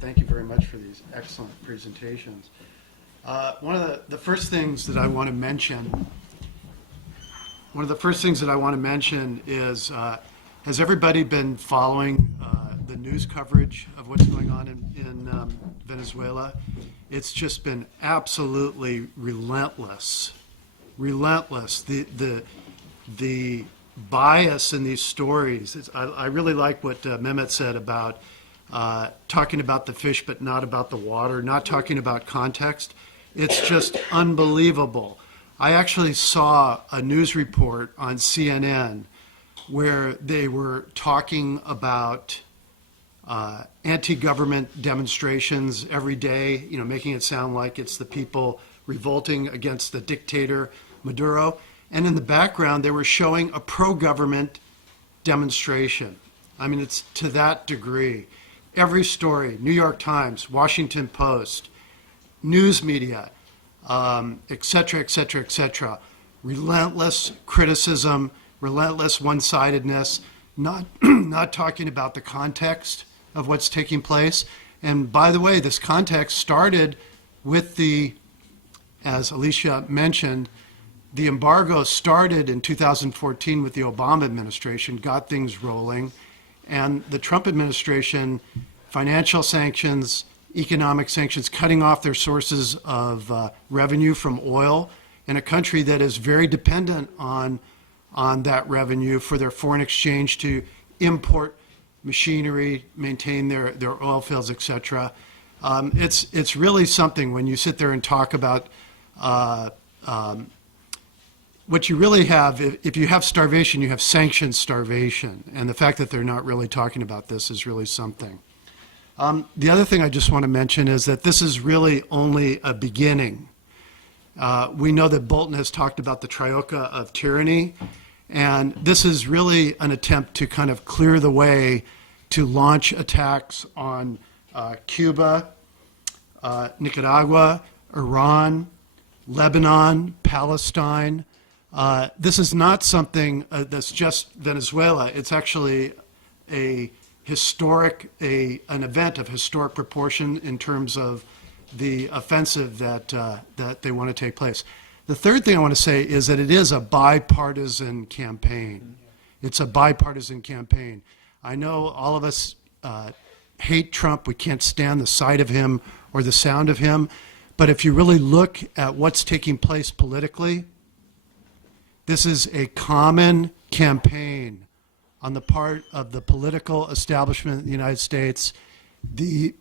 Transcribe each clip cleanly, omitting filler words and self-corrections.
Thank you very much for these excellent presentations. One of the first things that I want to mention is, has everybody been following the news coverage of what's going on in Venezuela? It's just been absolutely relentless. The bias in these stories. I really like what Mehmet said about talking about the fish but not about the water, not talking about context. It's just unbelievable. I actually saw a news report on CNN where they were talking about anti-government demonstrations every day, making it sound like it's the people revolting against the dictator Moduro. And in the background, they were showing a pro-government demonstration. I mean, it's to that degree. Every story, New York Times, Washington Post, news media, et cetera, et cetera, et cetera. Relentless criticism, relentless one-sidedness, not talking about the context of what's taking place. And by the way, this context started with as Alicia mentioned, the embargo started in 2014 with the Obama administration, got things rolling, and the Trump administration, financial sanctions, economic sanctions, cutting off their sources of revenue from oil in a country that is very dependent on that revenue for their foreign exchange to import machinery, maintain their oil fields, et cetera. It's really something when you sit there and talk about what you really have. If you have starvation, you have sanctioned starvation. And the fact that they're not really talking about this is really something. The other thing I just want to mention is that this is really only a beginning. We know that Bolton has talked about the troika of tyranny, and this is really an attempt to kind of clear the way to launch attacks on Cuba, Nicaragua, Iran, Lebanon, Palestine. This is not something that's just Venezuela. It's actually an event of historic proportion in terms of the offensive that they want to take place. The third thing I want to say is that it is a bipartisan campaign. It's a bipartisan campaign. I know all of us hate Trump. We can't stand the sight of him or the sound of him. But if you really look at what's taking place politically, this is a common campaign on the part of the political establishment in the United States. The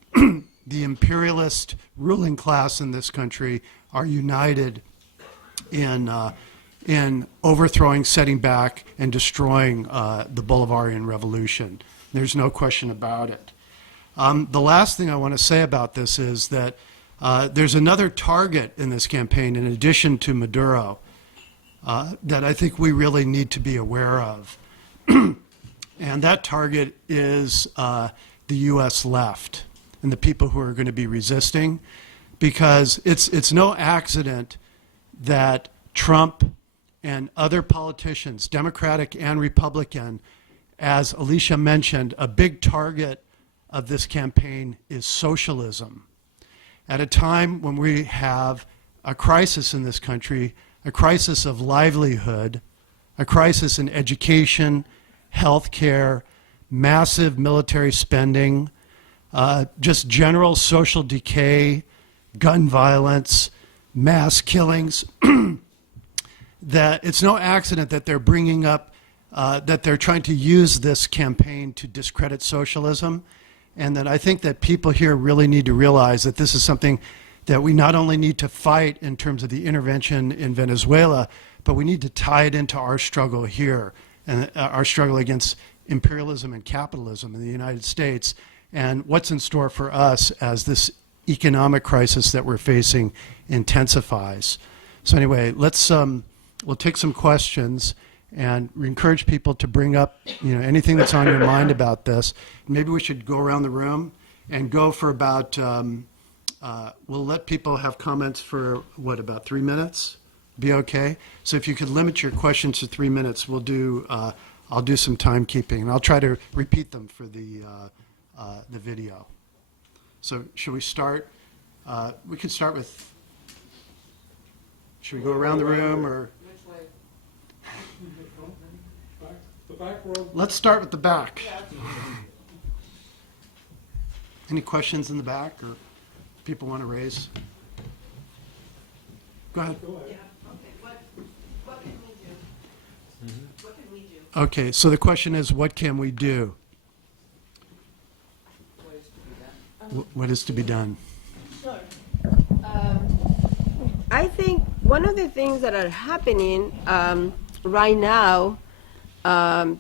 imperialist ruling class in this country are united in overthrowing, setting back, and destroying the Bolivarian revolution. There's no question about it. The last thing I want to say about this is that there's another target in this campaign, in addition to Moduro, that I think we really need to be aware of. And that target is the U.S. left and the people who are going to be resisting, because it's no accident that Trump and other politicians, Democratic and Republican, as Alicia mentioned, a big target of this campaign is socialism. At a time when we have a crisis in this country, a crisis of livelihood, a crisis in education, health care, massive military spending, just general social decay, gun violence, mass killings, that it's no accident that they're bringing up, that they're trying to use this campaign to discredit socialism. And that I think that people here really need to realize that this is something that we not only need to fight in terms of the intervention in Venezuela, but we need to tie it into our struggle here, and our struggle against imperialism and capitalism in the United States, and what's in store for us as this economic crisis that we're facing intensifies. So anyway, we'll take some questions, and we encourage people to bring up anything that's on your mind about this. Maybe we should go around the room and go for about, we'll let people have comments for, about 3 minutes? Be okay? So if you could limit your questions to 3 minutes, I'll do some timekeeping, and I'll try to repeat them for the video. So should we start? We could start with, should we go around the room or? The back row. Let's start with the back. Any questions in the back or people want to raise? Go ahead. Go ahead. What can we do? What can we do? Okay, so the question is, what can we do? What is to be done? Sure. I think one of the things that are happening right now, from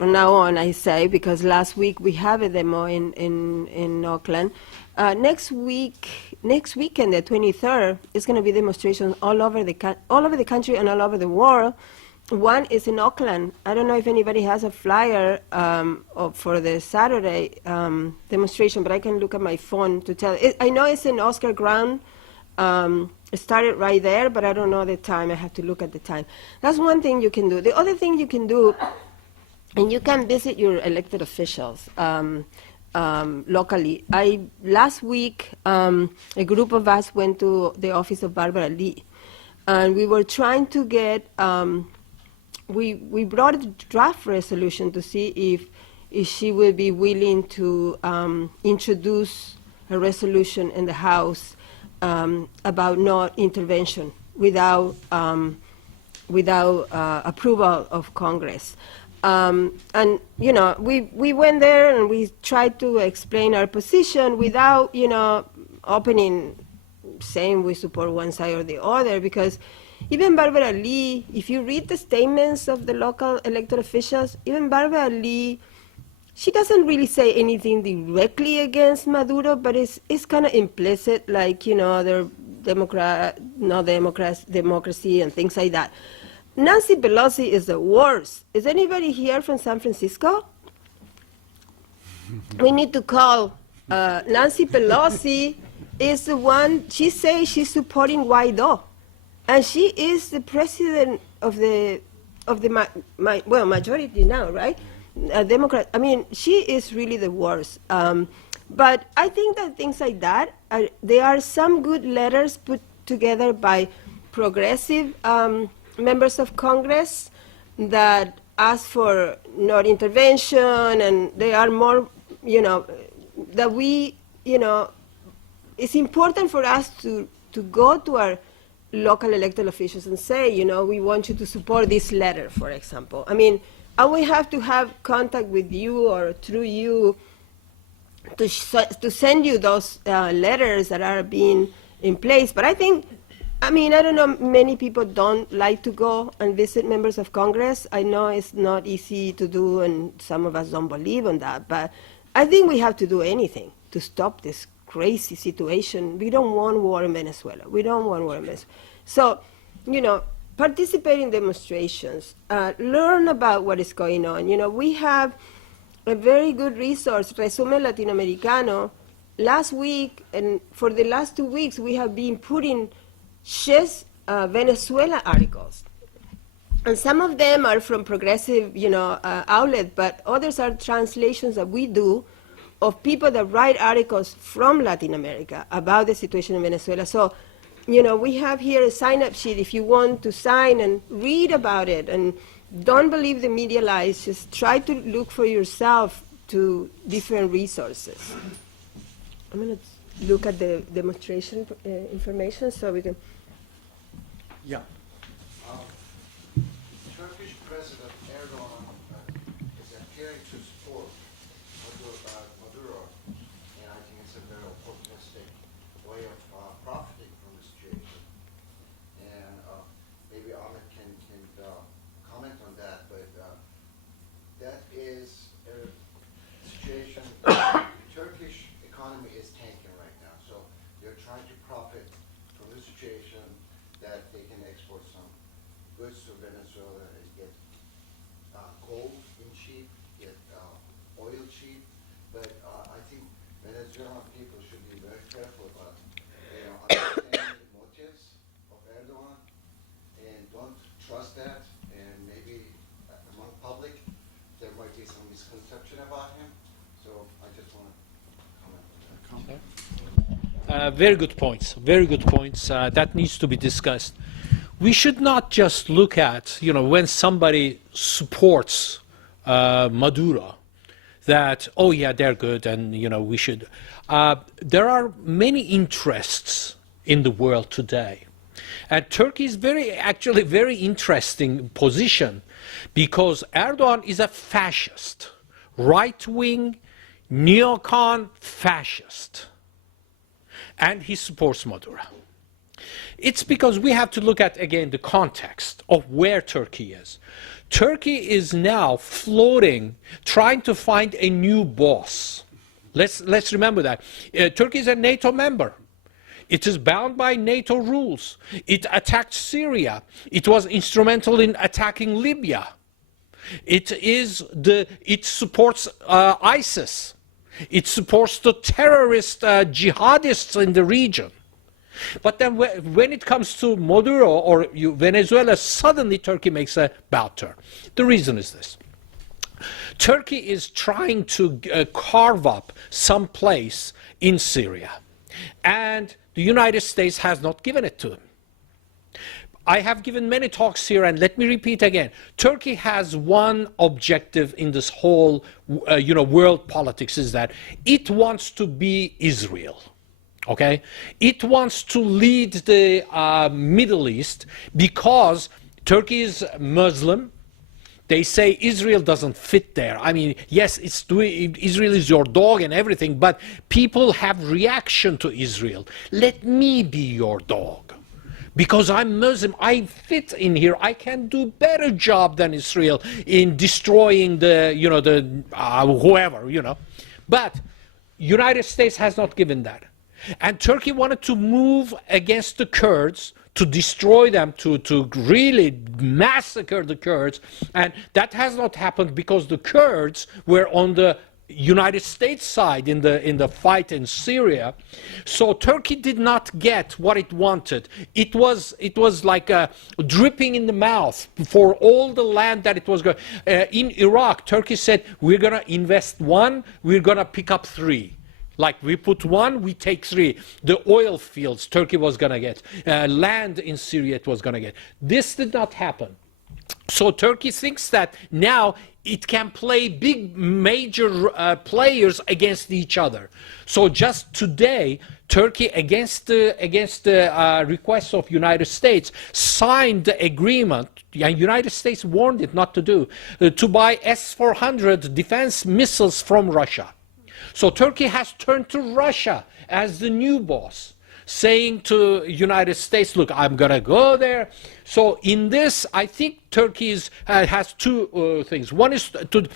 now on, I say, because last week we have a demo in Oakland. Next weekend, the 23rd, is going to be demonstrations all over the country and all over the world. One is in Oakland. I don't know if anybody has a flyer for the Saturday demonstration, but I can look at my phone to tell. I know it's in Oscar Ground. It started right there, but I don't know the time. I have to look at the time. That's one thing you can do. The other thing you can do, and you can visit your elected officials locally. Last week, a group of us went to the office of Barbara Lee, and we were trying to get. We brought a draft resolution to see if she would be willing to introduce a resolution in the House about no intervention without approval of Congress. And you know, we went there and we tried to explain our position without, you know, saying we support one side or the other, because even Barbara Lee, if you read the statements of the local elected officials, even Barbara Lee, she doesn't really say anything directly against Maduro, but it's kind of implicit, like, you know, they're democracy and things like that. Nancy Pelosi is the worst. Is anybody here from San Francisco? We need to call Nancy Pelosi is the one, she says she's supporting Guaido. And she is the president of the majority now, right? A Democrat. I mean, she is really the worst. But I think that things like that, there are some good letters put together by progressive members of Congress that ask for no intervention, and they are more, you know, that we, you know, it's important for us to go to our local elected officials and say, you know, we want you to support this letter, for example. I mean, and we have to have contact with you or through you to send you those letters that are being in place. But I think, I mean, I don't know, many people don't like to go and visit members of Congress. I know it's not easy to do, and some of us don't believe in that, but I think we have to do anything to stop this crazy situation. We don't want war in Venezuela. We don't want war in Venezuela. So, you know, participate in demonstrations, learn about what is going on. You know, we have a very good resource, Resumen Latinoamericano. Last week, and for the last 2 weeks, we have been putting just Venezuela articles. And some of them are from progressive, you know, outlet, but others are translations that we do of people that write articles from Latin America about the situation in Venezuela. So, you know, we have here a sign-up sheet if you want to sign and read about it. And don't believe the media lies. Just try to look for yourself to different resources. I'm going to look at the demonstration information so we can... Yeah. Turkish President Erdogan is appearing to support Moduro, and I think it's a very opportunistic way of profiting from the situation. And maybe Ahmed can comment on that, but that is a situation. The Turkish economy is tanking right now, so they're trying to profit from the situation that they can export some goods to Venezuela and get coal in cheap, get oil cheap. But I think Venezuelan people should be very careful about, you know, understanding the motives of Erdogan, and don't trust that. And maybe among public, there might be some misconception about him. So I just want to comment on that. Very good points. Very good points. That needs to be discussed. We should not just look at, when somebody supports Maduro, that, oh yeah, they're good, and we should. There are many interests in the world today, and Turkey is actually very interesting position, because Erdogan is a fascist, right-wing, neocon fascist, and he supports Maduro. It's because we have to look at, again, the context of where Turkey is. Turkey is now floating, trying to find a new boss. Let's remember that. Turkey is a NATO member. It is bound by NATO rules. It attacked Syria. It was instrumental in attacking Libya. It supports ISIS. It supports the terrorist jihadists in the region. But then when it comes to Moduro or Venezuela, suddenly Turkey makes a bout turn. The reason is this. Turkey is trying to carve up some place in Syria, and the United States has not given it to them. I have given many talks here, and let me repeat again. Turkey has one objective in this whole world politics, is that it wants to be Israel. Okay? It wants to lead the Middle East because Turkey is Muslim. They say Israel doesn't fit there. I mean, yes, Israel is your dog and everything, but people have reaction to Israel. Let me be your dog. Because I'm Muslim, I fit in here. I can do better job than Israel in destroying whoever. But United States has not given that. And Turkey wanted to move against the Kurds, to destroy them, to really massacre the Kurds. And that has not happened because the Kurds were on the United States side in the fight in Syria. So Turkey did not get what it wanted. It was like dripping in the mouth for all the land that it was going. In Iraq, Turkey said, we're going to invest 1, we're going to pick up 3. Like we put 1, we take 3. The oil fields Turkey was going to get. Land in Syria it was going to get. This did not happen. So Turkey thinks that now it can play big major players against each other. So just today, Turkey, against the request of United States, signed the agreement, and United States warned it not to do, to buy S-400 defense missiles from Russia. So Turkey has turned to Russia as the new boss, saying to United States, look, I'm going to go there. So in this, I think Turkey has 2 things. One is to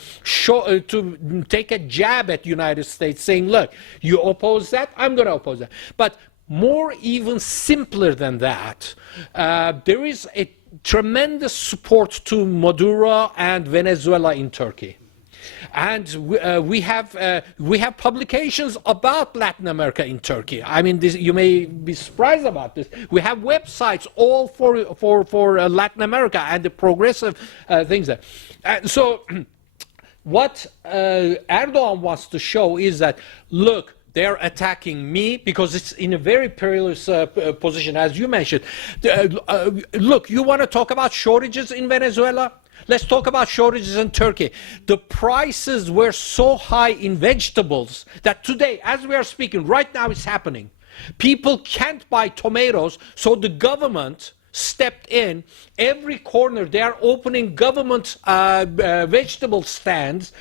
take a jab at United States, saying, look, you oppose that, I'm going to oppose that. But more even simpler than that, there is a tremendous support to Maduro and Venezuela in Turkey. And we have publications about Latin America in Turkey. I mean, you may be surprised about this. We have websites all for Latin America and the progressive things there. And so what Erdogan wants to show is that, look, they're attacking me because it's in a very perilous position, as you mentioned. Look, you want to talk about shortages in Venezuela? Let's talk about shortages in Turkey. The prices were so high in vegetables that today, as we are speaking, right now it's happening. People can't buy tomatoes, so the government stepped in. Every corner, they are opening government vegetable stands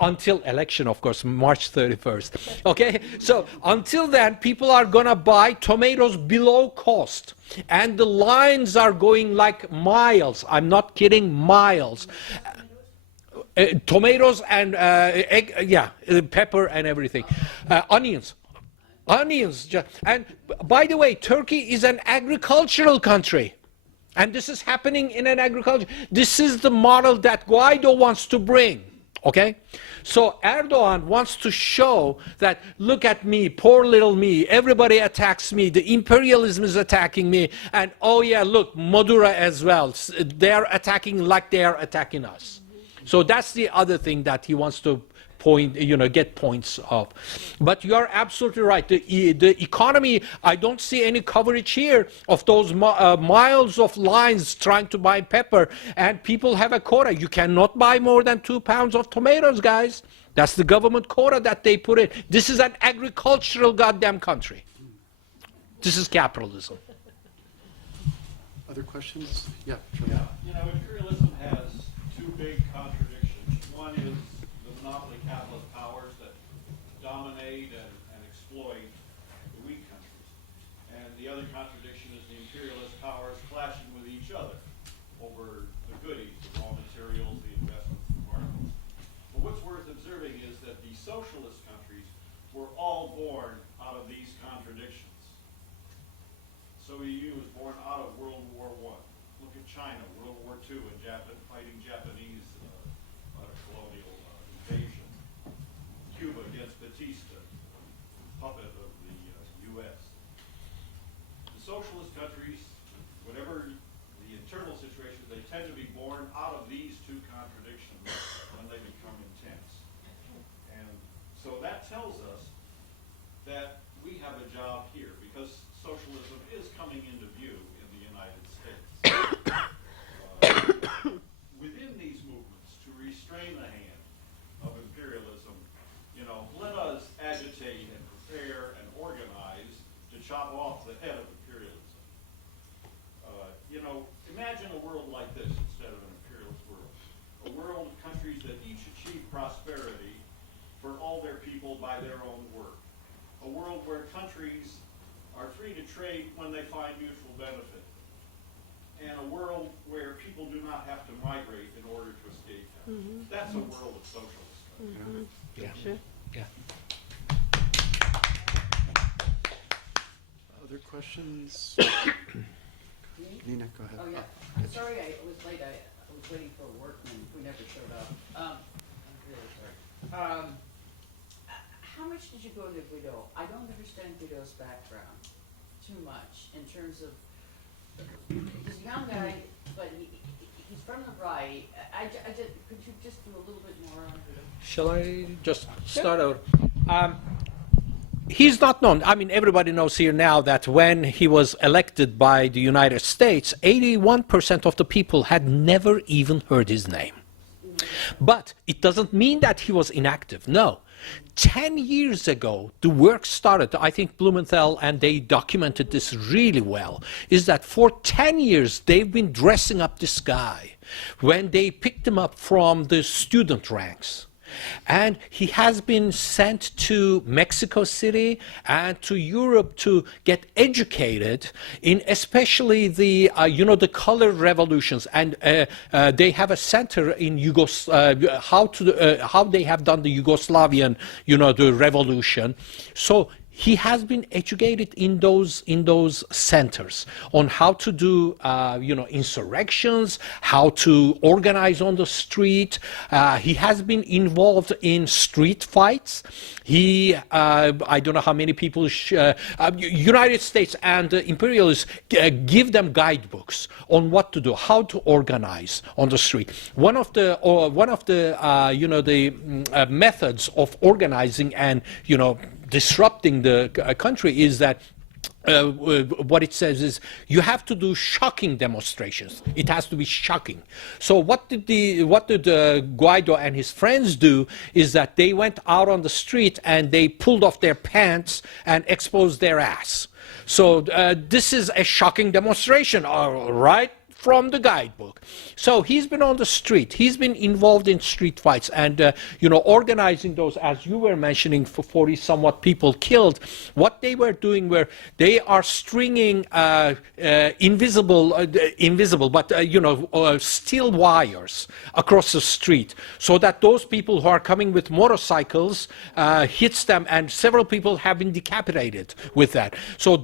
until election, of course, March 31st. Okay, so until then, people are going to buy tomatoes below cost. And the lines are going like miles. I'm not kidding, miles. Tomatoes and pepper and everything. Onions. And by the way, Turkey is an agricultural country. And this is happening in an agriculture. This is the model that Guaido wants to bring. Okay? So Erdogan wants to show that, look at me, poor little me, everybody attacks me, the imperialism is attacking me, and oh yeah, look, Moduro as well. They are attacking like they are attacking us. So that's the other thing that he wants to get points of. But you are absolutely right. The economy, I don't see any coverage here of those miles of lines trying to buy pepper, and people have a quota. You cannot buy more than 2 pounds of tomatoes, guys. That's the government quota that they put in. This is an agricultural goddamn country. This is capitalism. Other questions? Yeah. Sure. Yeah, you know, imperialism has two big contradictions. One is the monopoly capitalist powers that dominate and exploit the weak countries. And the other contradiction is the imperialist powers clashing with each other over the goodies, the raw materials, the investments, the articles. But what's worth observing is that the socialist countries were all born out of these contradictions. Soviet Union was born out of World War I. Look at China, World War II, and fighting Japanese colonial invasion. Cuba against Batista, puppet of the U.S. The socialist countries, whatever the internal situation, they tend to be born out of these two contradictions when they become intense. And so that tells us that we have a job here, because socialism is coming into view in the United States. Within these movements, to restrain the hand of imperialism, you know, let us agitate and prepare and organize to chop off the head of imperialism. You know, imagine a world like this instead of an imperialist world. A world of countries that each achieve prosperity for all their people by their own work. A world where countries are free to trade when they find mutual benefit, and a world where people do not have to migrate in order to escape them. That's a world of socialism. Yeah. Sure. Yeah. Other questions? Nina, go ahead. Oh, yeah. I'm sorry I was late. I was waiting for a workman who never showed up. I'm really sorry. How much did you go into Guaido? I don't understand Guaido's background too much in terms of, he's a young guy, but he's from the right. Could you just do a little bit more on Guaido? Shall I just start out? He's not known. I mean, everybody knows here now that when he was elected by the United States, 81% of the people had never even heard his name. But it doesn't mean that he was inactive. No. 10 years ago, the work started. I think Blumenthal, and they documented this really well, is that for 10 years, they've been dressing up this guy when they picked him up from the student ranks. And he has been sent to Mexico City and to Europe to get educated in especially the, the color revolutions. And they have a center in how they have done the Yugoslavian, the revolution. So he has been educated in those centers on how to do insurrections, how to organize on the street. He has been involved in street fights. He, I don't know how many people, United States and imperialists give them guidebooks on what to do, how to organize on the street. One of the methods of organizing and disrupting the country is that what it says is you have to do shocking demonstrations. It has to be shocking. So what did Guaido and his friends do is that they went out on the street and they pulled off their pants and exposed their ass. So this is a shocking demonstration, right? From the guidebook. So he's been on the street. He's been involved in street fights and, organizing those, as you were mentioning, for 40-somewhat people killed. What they were doing were they are stringing invisible, but steel wires across the street so that those people who are coming with motorcycles hits them, and several people have been decapitated with that. So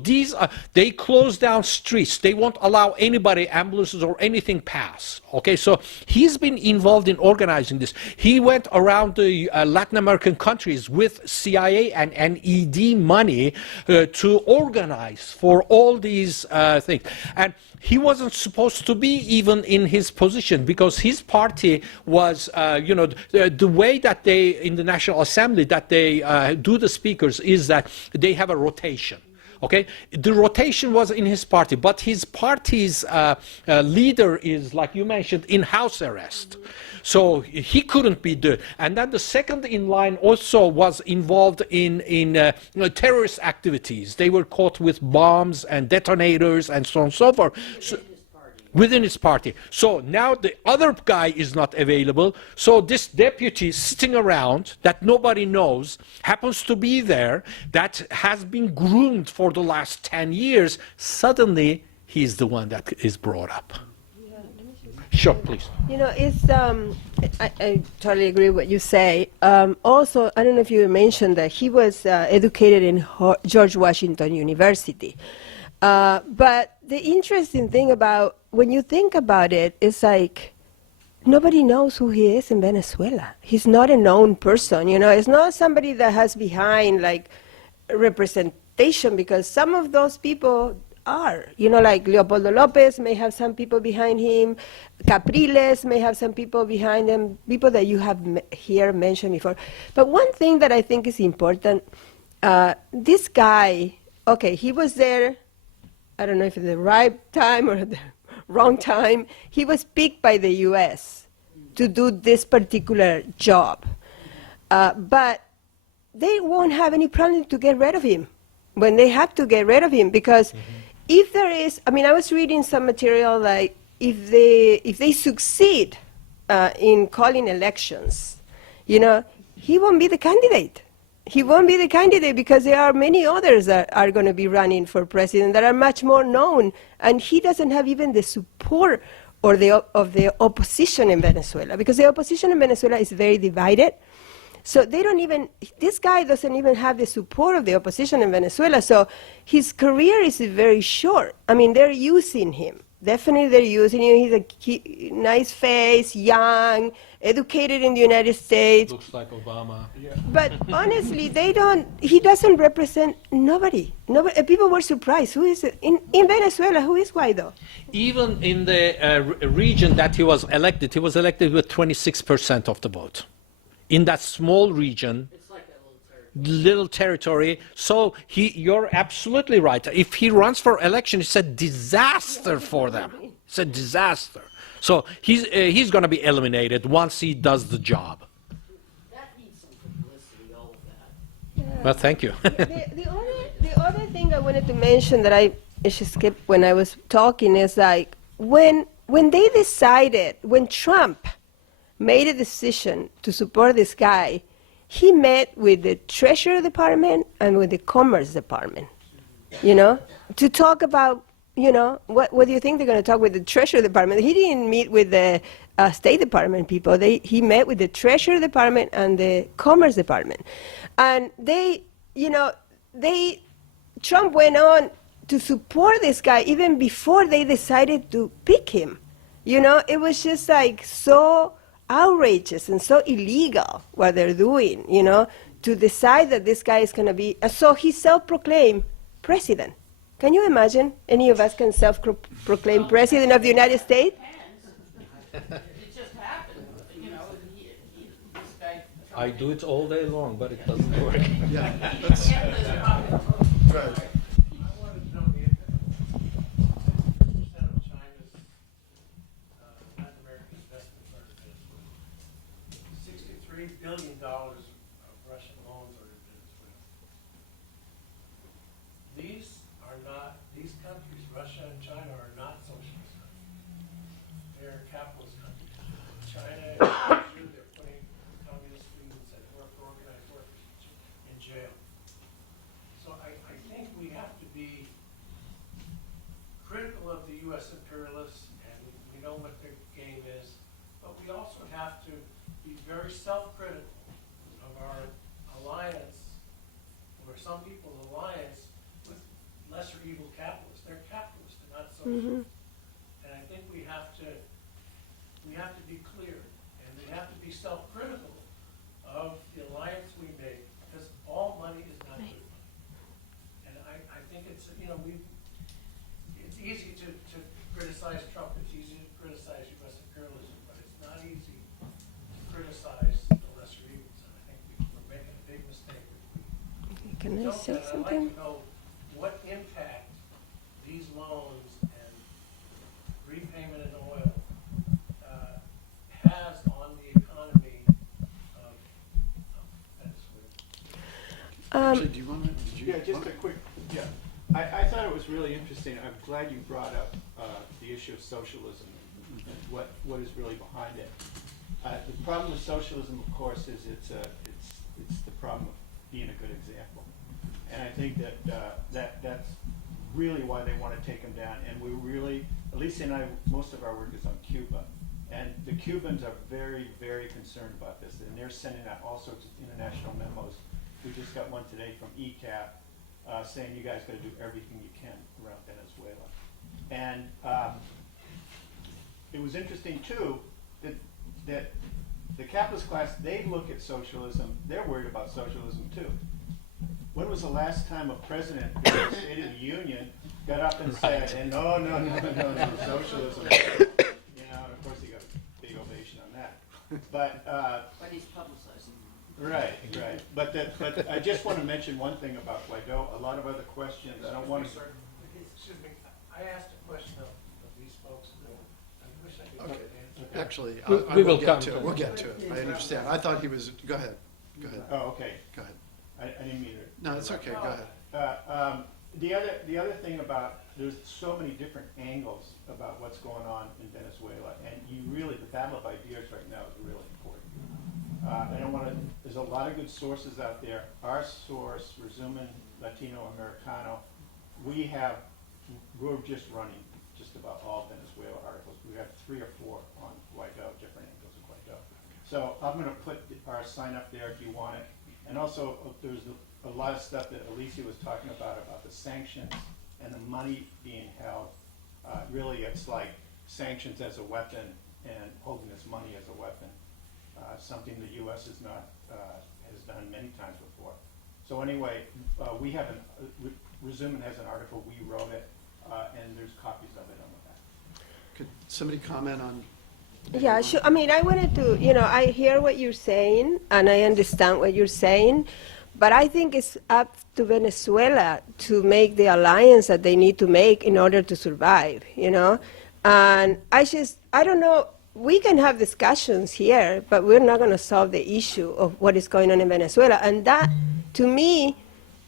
they close down streets. They won't allow anybody, ambulance conferences or anything pass. Okay, so he's been involved in organizing this. He went around the Latin American countries with CIA and NED money to organize for all these things. And he wasn't supposed to be even in his position because his party was, the way that they, in the National Assembly, that they do the speakers is that they have a rotation. Okay, the rotation was in his party, but his party's leader is, like you mentioned, in house arrest. So he couldn't be there. And then the second in line also was involved in terrorist activities. They were caught with bombs and detonators and so on and so forth. So, within his party. So now the other guy is not available. So this deputy sitting around that nobody knows happens to be there, that has been groomed for the last 10 years. Suddenly he's the one that is brought up. Sure, please. It's I totally agree with what you say. Also, I don't know if you mentioned that he was educated in George Washington University. But the interesting thing about, when you think about it, is like nobody knows who he is in Venezuela. He's not a known person, It's not somebody that has behind like representation, because some of those people are, like Leopoldo Lopez may have some people behind him, Capriles may have some people behind them, people that you have here mentioned before. But one thing that I think is important, this guy, okay, he was there, I don't know if at the right time or at the wrong time. He was picked by the U.S. to do this particular job. But they won't have any problem to get rid of him when they have to get rid of him, because if there is, I was reading some material like if they succeed in calling elections, he won't be the candidate. He won't be the candidate because there are many others that are going to be running for president that are much more known, and he doesn't have even the support of the opposition in Venezuela, because the opposition in Venezuela is very divided. So this guy doesn't even have the support of the opposition in Venezuela, so his career is very short. They're using him. Definitely they're using him. He's a nice face, young, educated in the United States. Looks like Obama. Yeah. But honestly, he doesn't represent nobody. People were surprised. Who is it? In Venezuela, who is Guaido? Even in the region that he was elected with 26% of the vote. In that small region, It's like a little territory. little territory. So you're absolutely right. If he runs for election, it's a disaster for them. It's a disaster. So he's going to be eliminated once he does the job. That needs some publicity, all of that. Well, thank you. The other thing I wanted to mention that I skipped when I was talking is like when they decided, when Trump made a decision to support this guy, he met with the Treasury Department and with the Commerce Department, to talk about, what do you think they're going to talk with the Treasury Department? He didn't meet with the State Department people. He met with the Treasury Department and the Commerce Department. And Trump went on to support this guy even before they decided to pick him. It was just like so outrageous and so illegal what they're doing, to decide that this guy is going to be, so he self-proclaimed president. Can you imagine any of us can self-proclaim president of the United States? It just happened, this guy. I do it all day long, but it doesn't work. Right. I wanted to know the percent of China's Latin American investments are in Venezuela. $63 billion of Russian loans are in Venezuela. These countries, Russia and China, are not socialist countries. They're capitalist countries. China, they're putting communist students and organized workers in jail. So I think we have to be critical of the U.S. imperialists, and we know what their game is, but we also have to be very self-critical of our alliance, or some people's alliance, with lesser evil capitalists. They're capitalists, they're not socialists. And I think we have to be clear, and we have to be self-critical of the alliance we make, because all money is not good money. And I think it's, it's easy to criticize Trump, it's easy to criticize U.S. imperialism, but it's not easy to criticize the lesser evils, and I think we're making a big mistake if we Can I don't. say And I'd something? like to know what impact these loans and repayment in oil has on the economy of Venezuela. Actually, do you want to? Yeah, just a quick, yeah. I thought it was really interesting. I'm glad you brought up the issue of socialism and what is really behind it. The problem with socialism, of course, is it's the problem of being a good example. And I think that's really why they want to take them down. And we really, Alicia and I, most of our work is on Cuba. And the Cubans are very, very concerned about this. And they're sending out all sorts of international memos. We just got one today from ECAP saying you guys got to do everything you can around Venezuela. And it was interesting, too, that the capitalist class, they look at socialism, they're worried about socialism, too. When was the last time a president in the State of the Union got up and said, and no, socialism. Of course he got a big ovation on that. But he's publicizing. right. But I just want to mention one thing about Guaido. A lot of other questions. I don't want to. Excuse me, I asked a question of these folks, and I wish I could. Okay. answer. Actually, We will get come to to it. it. We'll get to it. I understand. I thought he was. Go ahead. Oh, okay. Go ahead. I didn't mean to. No, it's okay. Go ahead. The other thing about, there's so many different angles about what's going on in Venezuela, and the battle of ideas right now is really important. I don't want to, there's a lot of good sources out there. Our source, Resumen Latino Americano, we're just running just about all Venezuela articles. We have 3 or 4 on Guaido, different angles of Guaido. So I'm going to put our sign up there if you want it. And also, there's a lot of stuff that Alicia was talking about the sanctions and the money being held. Really, it's like sanctions as a weapon and holding this money as a weapon, something the U.S. has done many times before. So anyway, we have Resumen has an article, we wrote it, and there's copies of it on the back. Could somebody comment on? Yeah, sure. I mean, I wanted to, I hear what you're saying, and I understand what you're saying, but I think it's up to Venezuela to make the alliance that they need to make in order to survive, And I don't know, we can have discussions here, but we're not going to solve the issue of what is going on in Venezuela. And that, to me,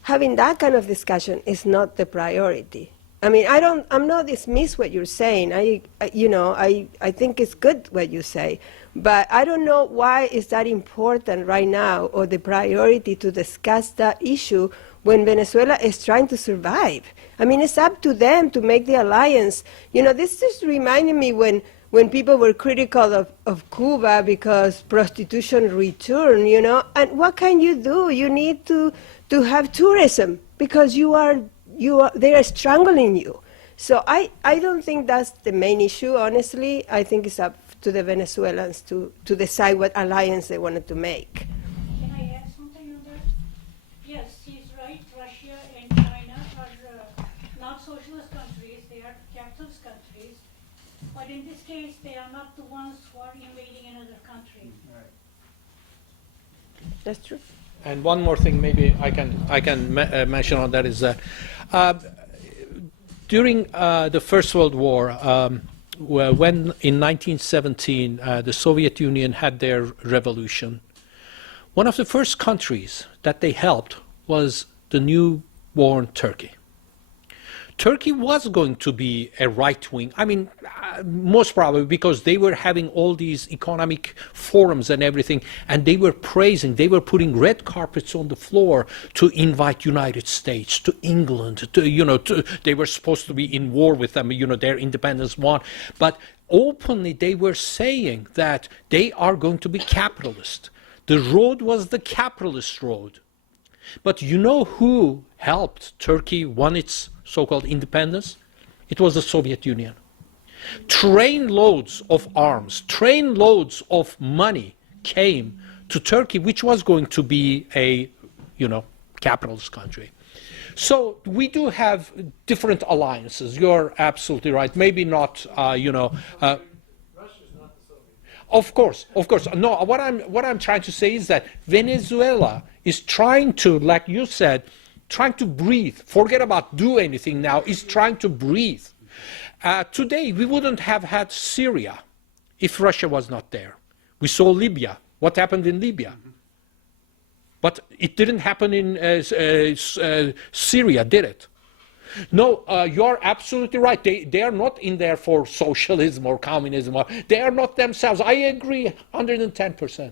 having that kind of discussion is not the priority. I mean, I'm not dismiss what you're saying. I think it's good what you say, but I don't know why is that important right now or the priority to discuss that issue when Venezuela is trying to survive. I mean, it's up to them to make the alliance. This just reminded me when people were critical of Cuba because prostitution returned, and what can you do? You need to have tourism because they are strangling you. So I don't think that's the main issue, honestly. I think it's up to the Venezuelans to decide what alliance they wanted to make. Can I add something on that? Yes, he's right. Russia and China are not socialist countries. They are capitalist countries. But in this case, they are not the ones who are invading another country. That's true. And one more thing, maybe I can mention on that is that during the First World War, when in 1917 the Soviet Union had their revolution, one of the first countries that they helped was the newborn Turkey. Turkey was going to be a right-wing, most probably because they were having all these economic forums and everything, and they were they were putting red carpets on the floor to invite United States, to England, they were supposed to be in war with them, their independence won, but openly they were saying that they are going to be capitalist. The road was the capitalist road. But you know who helped Turkey won its so-called independence? It was the Soviet Union. Train loads of arms, train loads of money came to Turkey, which was going to be a, capitalist country. So we do have different alliances. You're absolutely right. Maybe not, Russia's not the Soviet. Of course. No, what I'm trying to say is that Venezuela is trying to, like you said, trying to breathe. Forget about do anything now. Is trying to breathe. Today, we wouldn't have had Syria if Russia was not there. We saw Libya. What happened in Libya? But it didn't happen in Syria, did it? No, you're absolutely right. They are not in there for socialism or communism. They are not themselves. I agree 110%.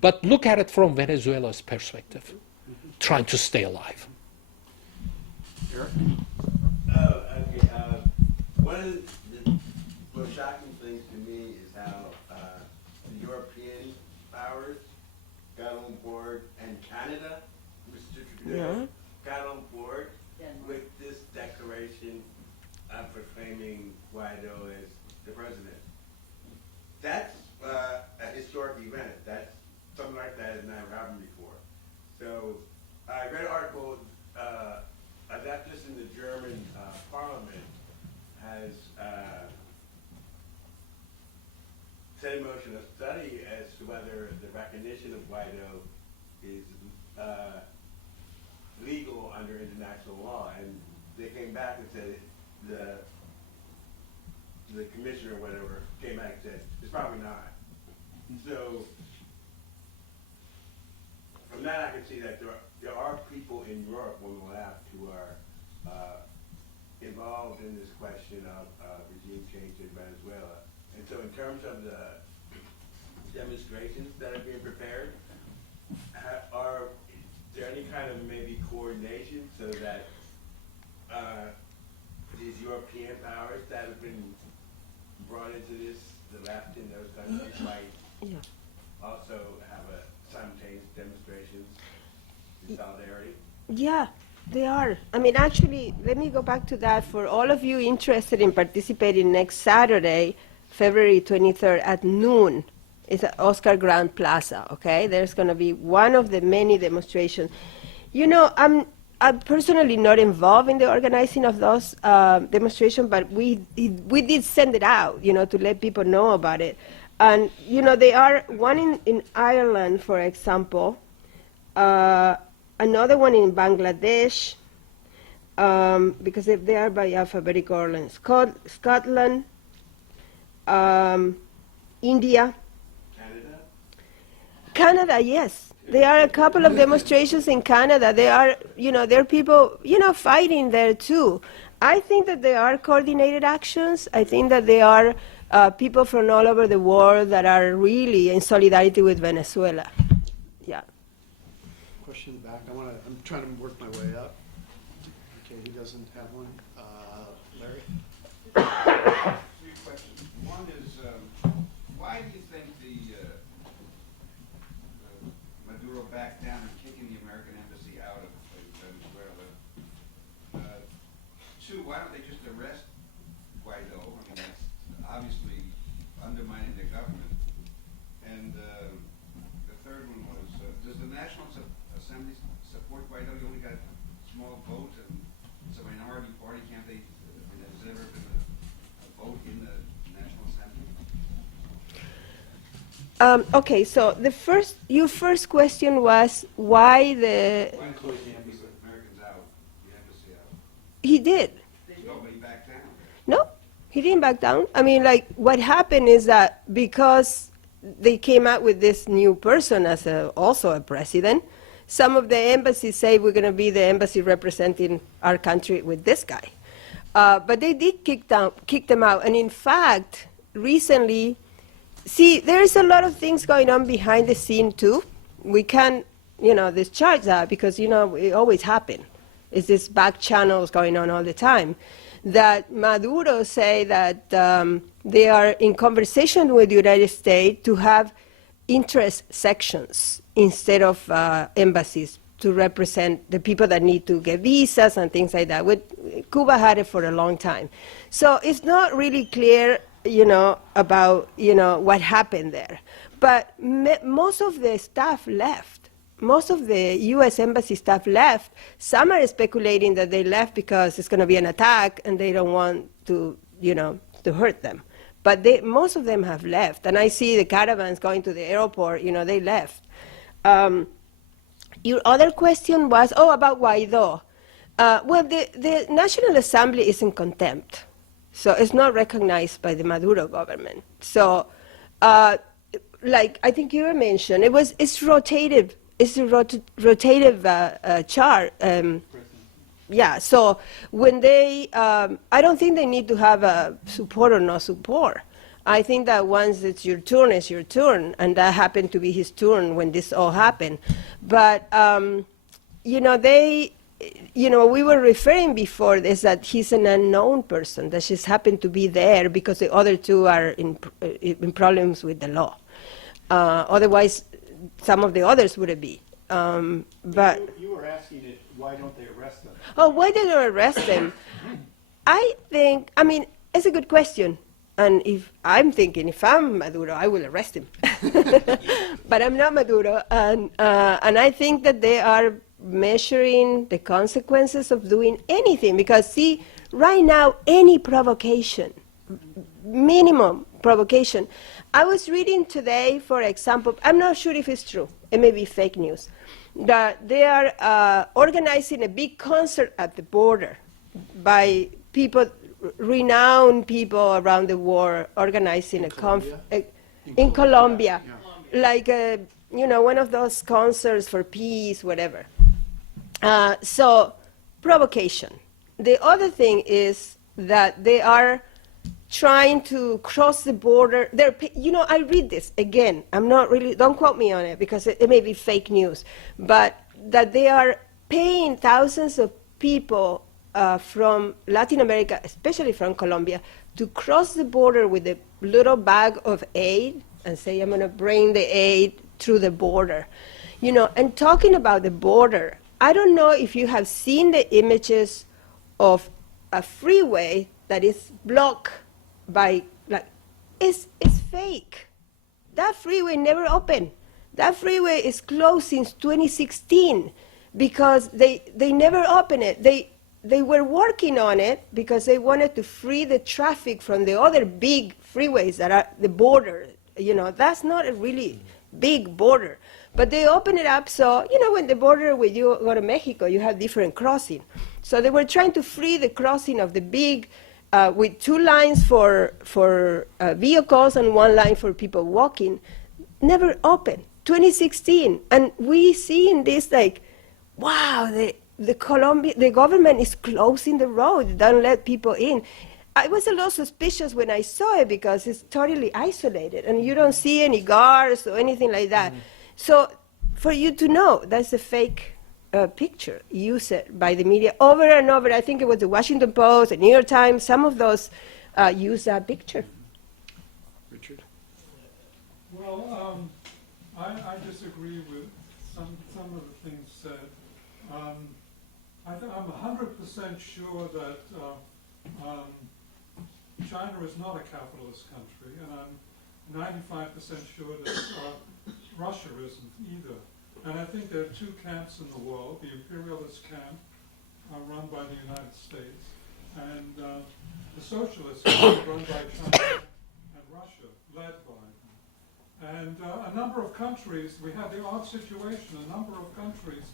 But look at it from Venezuela's perspective, trying to stay alive. Eric? Oh, okay. One of the most shocking things to me is how the European powers got on board, and Canada, Mr. Trudeau, got on board with this declaration proclaiming Guaido as the president. That's a historic event. That's something like that has never happened before. So I read an article, a leftist in the German parliament has set in motion a study as to whether the recognition of Guaido is legal under international law, and they came back and said the commissioner or whatever came back and said it's probably not. So from that I can see that there are people in Europe on the left who are involved in this question of regime change in Venezuela. And so in terms of the demonstrations that are being prepared, are there any kind of maybe coordination so that these European powers that have been brought into this, the left in those countries, might also have a simultaneous demonstrations in solidarity? Yeah, they are. I mean, actually, let me go back to that. For all of you interested in participating next Saturday, February 23rd at noon, it's at Oscar Grant Plaza, okay? There's going to be one of the many demonstrations. I'm personally not involved in the organizing of those demonstrations, but we did send it out, to let people know about it. And, they are one in Ireland, for example, another one in Bangladesh, because they are by alphabetical order, Scotland, India. Canada, yes. There are a couple of demonstrations in Canada. There are, there are people, fighting there too. I think that there are coordinated actions. I think that there are people from all over the world that are really in solidarity with Venezuela. Yeah. Question in the back. I'm trying to work my way up. Okay, he doesn't have one. Larry? Three questions. One is, why do you think Maduro backed down and kicking the American embassy out of Venezuela? Two, why don't they just arrest Guaido? I mean, that's obviously undermining their government. And the third one was, does the National Assembly support Guaido? You only got a small vote, and it's a minority party. Can't they? Has there ever been a vote in the National Assembly? Okay, so your first question was why the... Why did the Americans out, the embassy out? He did. Nobody backed down. No, he didn't back down. I mean, what happened is that because they came out with this new person as also a president, some of the embassies say we're going to be the embassy representing our country with this guy. But they did kick them out. And in fact, recently, see, there's a lot of things going on behind the scene too. We can't, discharge that because, it always happens. It's this back channels going on all the time. That Maduro say that they are in conversation with the United States to have interest sections instead of embassies to represent the people that need to get visas and things like that. Cuba had it for a long time. So it's not really clear, about, what happened there. But most of the staff left. Most of the U.S. Embassy staff left. Some are speculating that they left because it's going to be an attack and they don't want to, to hurt them. But most of them have left. And I see the caravans going to the airport, they left. Your other question was, about Guaido. Well, the National Assembly is in contempt. So it's not recognized by the Maduro government. So, like I think you mentioned, it's rotative. It's a rotative chart. Yeah, so when they, I don't think they need to have support or no support. I think that once it's your turn, and that happened to be his turn when this all happened. But, we were referring before this that he's an unknown person, that just happened to be there because the other two are in problems with the law. Otherwise, some of the others wouldn't be. But you were asking it, why don't they arrest them? Oh, why did they arrest them? It's a good question. And if I'm Maduro, I will arrest him. But I'm not Maduro. And I think that they are measuring the consequences of doing anything. Because, see, right now, any provocation, minimum provocation. I was reading today, for example, I'm not sure if it's true. It may be fake news. That they are organizing a big concert at the border by people, renowned people around the world, organizing in Colombia, Yeah. like one of those concerts for peace, whatever. So provocation. The other thing is that they are trying to cross the border. I read this again. I'm not really, don't quote me on it because it may be fake news, but that they are paying thousands of people from Latin America, especially from Colombia, to cross the border with a little bag of aid and say, I'm going to bring the aid through the border. And talking about the border, I don't know if you have seen the images of a freeway that is blocked by, it's fake. That freeway never opened. That freeway is closed since 2016 because they never opened it. They were working on it because they wanted to free the traffic from the other big freeways that are the border. That's not a really big border. But they opened it up so, when the border, when you go to Mexico, you have different crossing. So they were trying to free the crossing of the big, with 2 lines for vehicles and 1 line for people walking. Never opened. 2016. And we see in this, wow, the government is closing the road, don't let people in. I was a little suspicious when I saw it because it's totally isolated and you don't see any guards or anything like that. Mm-hmm. So for you to know, that's a fake picture used by the media over and over. I think it was the Washington Post, the New York Times, some of those use that picture. Richard? Well, I disagree with some of the things said. I'm 100% sure that China is not a capitalist country, and I'm 95% sure that Russia isn't either. And I think there are 2 camps in the world. The imperialist camp, run by the United States, and the socialist camp, run by China and Russia, led by them. And a number of countries, we have the odd situation, a number of countries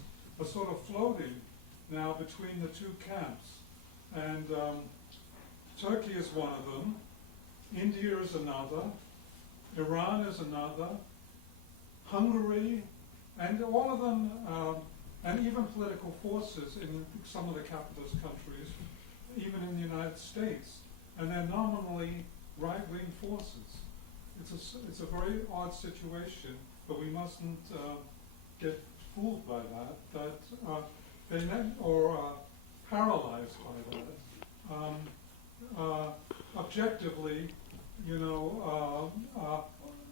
are sort of floating now between the 2 camps. And Turkey is one of them, India is another, Iran is another, Hungary, and all of them, and even political forces in some of the capitalist countries, even in the United States, and they're nominally right-wing forces. It's a very odd situation, but we mustn't get fooled by that, or paralyzed by that. Objectively,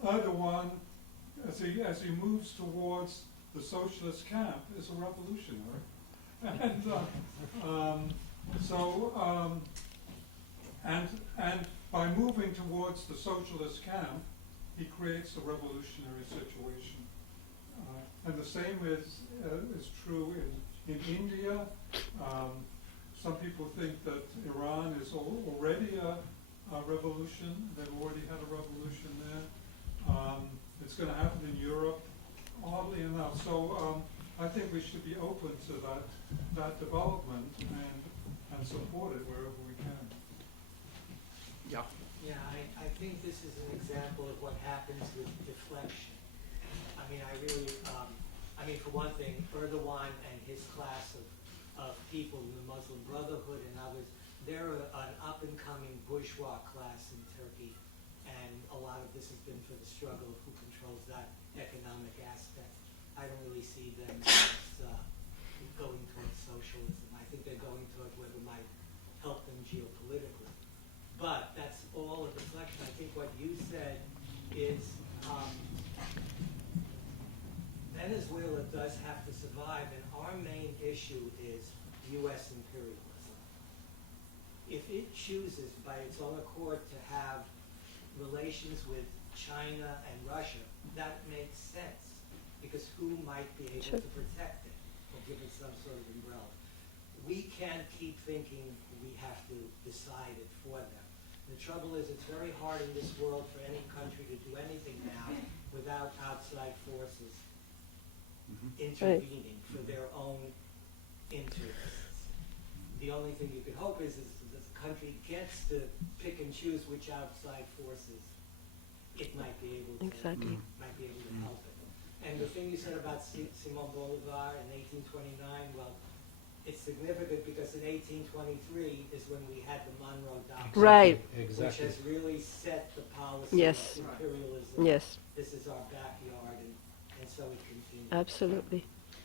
Erdogan, as he moves towards the socialist camp is a revolutionary. And by moving towards the socialist camp, he creates a revolutionary situation. And the same is true in India. Some people think that Iran is already a revolution. They've already had a revolution there. It's going to happen in Europe, oddly enough. So I think we should be open to that development and support it wherever we can. Yeah. Yeah, I think this is an example of what happens with deflection. I mean, for one thing, Erdogan and his class of people in the Muslim Brotherhood and others, they're an up-and-coming bourgeois class in Turkey, and a lot of this has been for the struggle of who controls that economic aspect. I don't really see them as going towards socialism. I think they're going towards whatever might help them geopolitically. But that's all a reflection. I think what you said is Venezuela does have to survive, and our main issue is U.S. imperialism. If it chooses by its own accord to have relations with China and Russia, that makes sense, because who might be able to protect it or give it some sort of umbrella? We can't keep thinking we have to decide it for them. The trouble is, it's very hard in this world for any country to do anything now without outside forces intervening for their own interests. The only thing you could hope is that the country gets to pick and choose which outside forces it might be able to help it. And the thing you said about Simón Bolívar in 1829, well, it's significant because in 1823 is when we had the Monroe Doctrine, Right. Exactly. which has really set the policy of imperialism. Yes. This is our backyard, and so it continues. Absolutely.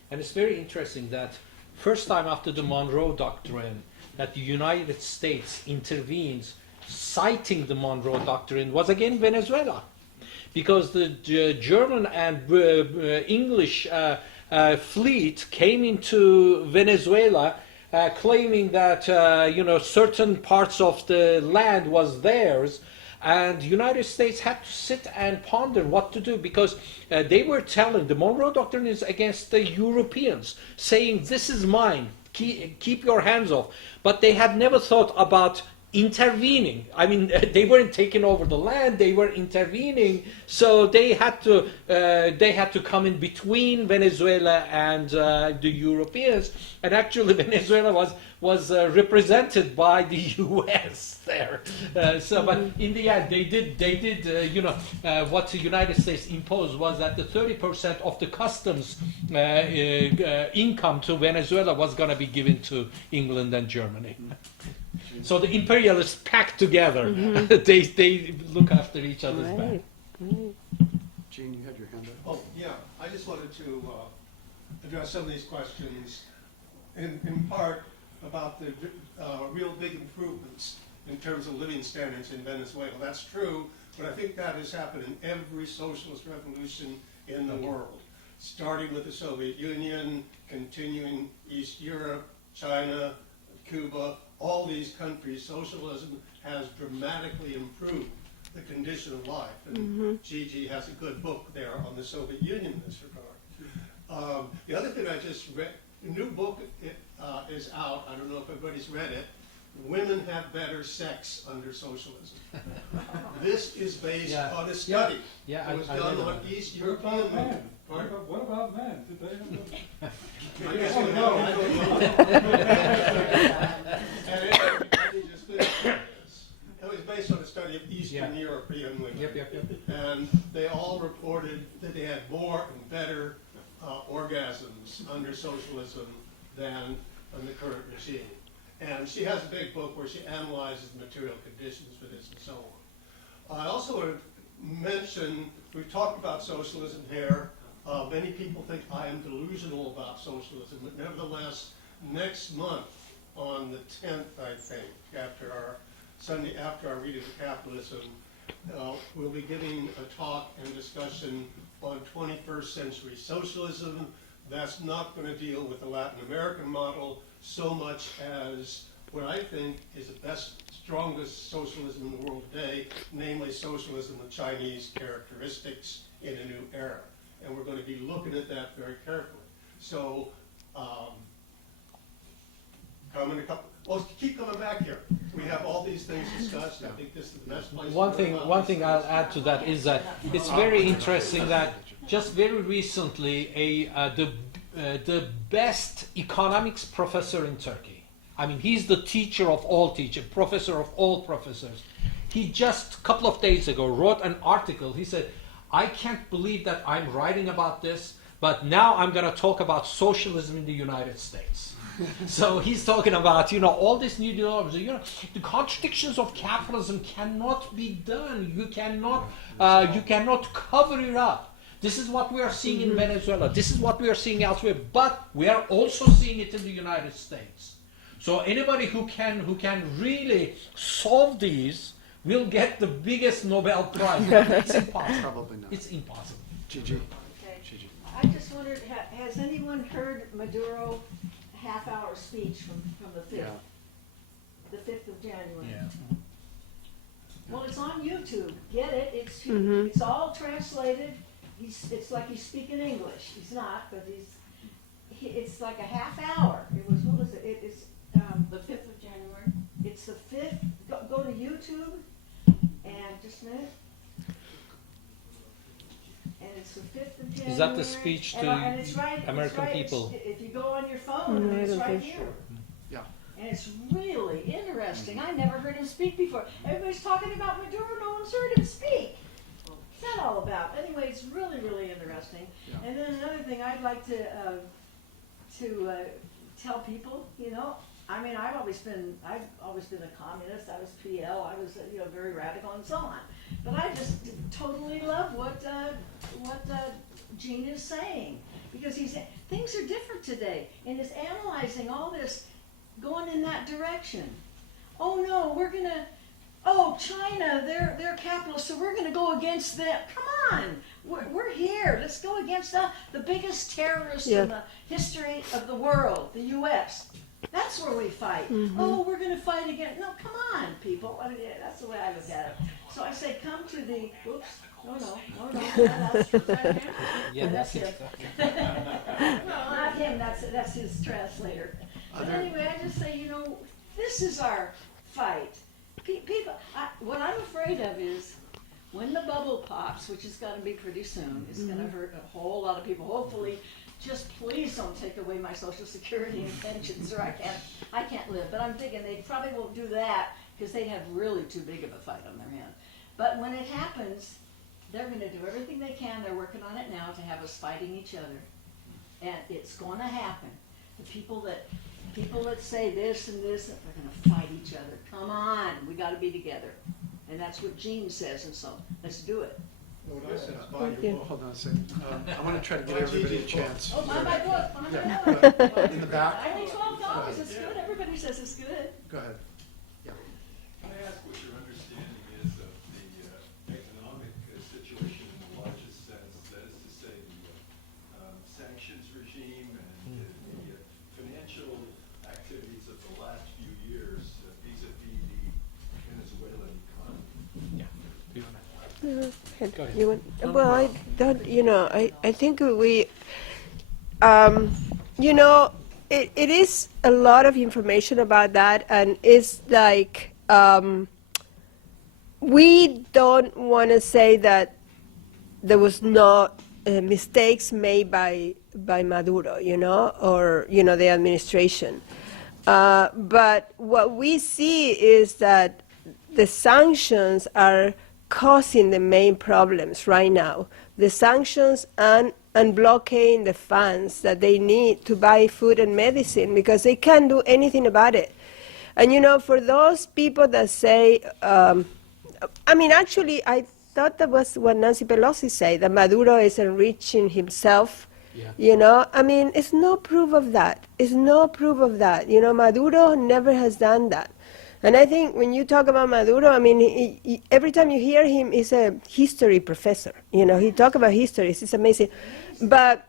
And it's very interesting that first time after the Monroe Doctrine that the United States intervenes citing the Monroe Doctrine was again Venezuela. Because the German and English fleet came into Venezuela claiming that certain parts of the land was theirs, and the United States had to sit and ponder what to do, because they were telling, the Monroe Doctrine is against the Europeans, saying this is mine, keep your hands off. But they had never thought about intervening. I mean, they weren't taking over the land; they were intervening. So they had to come in between Venezuela and the Europeans. And actually, Venezuela was represented by the U.S. there. But in the end, they did. What the United States imposed was that the 30% of the customs income to Venezuela was going to be given to England and Germany. So the imperialists packed together. They look after each other's back. Gene, you had your hand up. Oh, yeah, I just wanted to address some of these questions in part about the real big improvements in terms of living standards in Venezuela. That's true, but I think that has happened in every socialist revolution in the world, starting with the Soviet Union, continuing East Europe, China, Cuba. All these countries, socialism has dramatically improved the condition of life. And Gigi has a good book there on the Soviet Union in this regard. The other thing I just read, a new book is out. I don't know if everybody's read it. Women have better sex under socialism. This is based on a study that was done on East European women. What about men? Did they have I guess we It was based on a study of Eastern European women. And they all reported that they had more and better orgasms under socialism than in the current regime. And she has a big book where she analyzes the material conditions for this and so on. I also want to mention, we've talked about socialism here. Many people think I am delusional about socialism, but nevertheless, next month on the 10th, I think, Sunday after our reading of capitalism, we'll be giving a talk and discussion on 21st century socialism. That's not going to deal with the Latin American model so much as what I think is the best, strongest socialism in the world today, namely socialism with Chinese characteristics in a new era. And we're going to be looking at that very carefully. So, keep coming back here. We have all these things discussed. I think this is the best place. One thing I'll add to that is that it's very interesting that just very recently the best economics professor in Turkey, I mean, he's the teacher of all teachers, professor of all professors. He just a couple of days ago wrote an article. He said, I can't believe that I'm writing about this, but now I'm going to talk about socialism in the United States. So he's talking about, all these new developments. The contradictions of capitalism cannot be done. You cannot cover it up. This is what we are seeing in Venezuela. This is what we are seeing elsewhere. But we are also seeing it in the United States. So anybody who can really solve these will get the biggest Nobel Prize. It's impossible. Probably not. It's impossible. Gigi. Okay. Gigi. I just wondered, has anyone heard Maduro half-hour speech from the 5th? Yeah. The 5th of January. Yeah. Well, it's on YouTube. Get it? It's all translated. It's like he's speaking English. He's not, but it's like a half hour. What was it? It's The 5th of January? It's the 5th. Go to YouTube and just a minute. And it's the 5th of January. Is that the speech to and it's American people? If you go on your phone, it's right here. Yeah. And it's really interesting. I never heard him speak before. Everybody's talking about Maduro. No one's heard him speak. What's that all about? Anyway, it's really, really interesting. Yeah. And then another thing I'd like to tell people, I mean, I've always been a communist. I was PL. I was, very radical and so on. But I just totally love what Gene is saying, because things are different today, and is analyzing all this, going in that direction. Oh no, China, they're capitalists, so we're gonna go against them. Come on, we're here. Let's go against the biggest terrorist in the history of the world, the U.S. That's where we fight. Oh, we're going to fight again. No, come on, people. I mean, that's the way I look at it. So I say, come to the. Oops. No. Yeah, that's him. No, not him. That's his translator. But anyway, I just say, this is our fight. People. What I'm afraid of is when the bubble pops, which is going to be pretty soon. It's going to hurt a whole lot of people. Hopefully. Just please don't take away my Social Security and pensions, or I can't live. But I'm thinking they probably won't do that because they have really too big of a fight on their hands. But when it happens, they're going to do everything they can. They're working on it now to have us fighting each other, and it's going to happen. The people that say this and this, they're going to fight each other. Come on, we got to be together, and that's what Gene says. And so let's do it. What I said is buy your book. Hold on a second. I want to try to get everybody a chance. Oh, buy my book. Buy my Yeah. book. In the back. I need $12. It's good. Everybody says it's good. Go ahead. Yeah. Can I ask what your understanding is of the economic situation in the largest sense, that is to say, the sanctions regime and the financial activities of the last few years vis-a-vis the Venezuelan economy? Yeah. Go ahead. You want, well, I don't, I think we, it is a lot of information about that, and it's like, we don't want to say that there was no mistakes made by Maduro, or, the administration. But what we see is that the sanctions are causing the main problems right now. The sanctions and blockading the funds that they need to buy food and medicine, because they can't do anything about it. And for those people that say, actually, I thought that was what Nancy Pelosi said, that Maduro is enriching himself. Yeah. It's no proof of that. It's no proof of that. Maduro never has done that. And I think when you talk about Maduro, I mean, every time you hear him, he's a history professor. You know, he talk about history. It's amazing. But